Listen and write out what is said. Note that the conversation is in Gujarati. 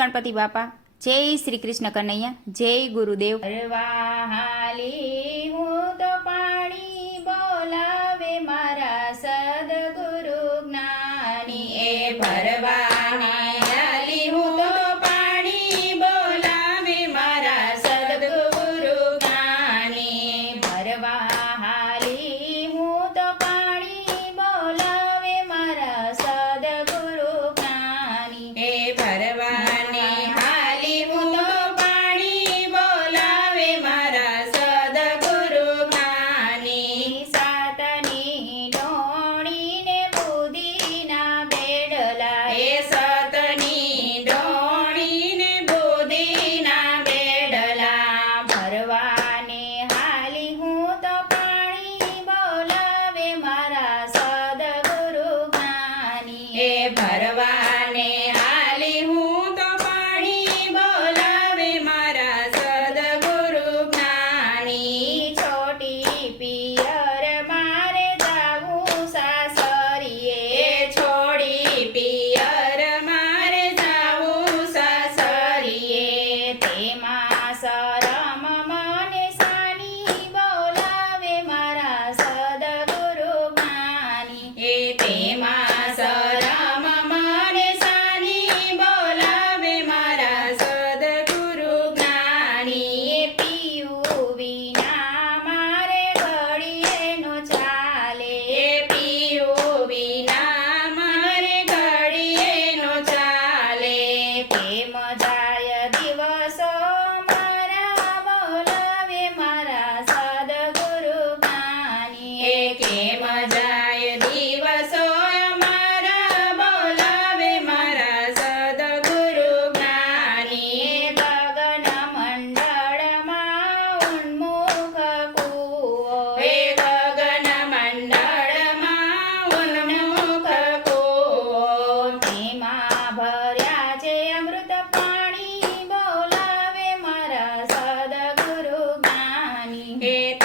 ગણપતિ બાપા. જય શ્રી કૃષ્ણ કનૈયા જય ગુરુદેવ. હું તો એ ભરવાને હાલી હું તો પાણી બોલાવે મારા સદગુરુ જ્ઞાની. છોટી પિયર મારે જાવું સાસરીએ. છોડી પિયર મારે જાવું સાસરીએ. તેમાં શરમ મને સાની બોલાવે મારા સદગુરુ જ્ઞાની. એ તેમાં કેમ જાય દિવસો મારા બોલાવે મારા સદગુરુ એ કેમ 诶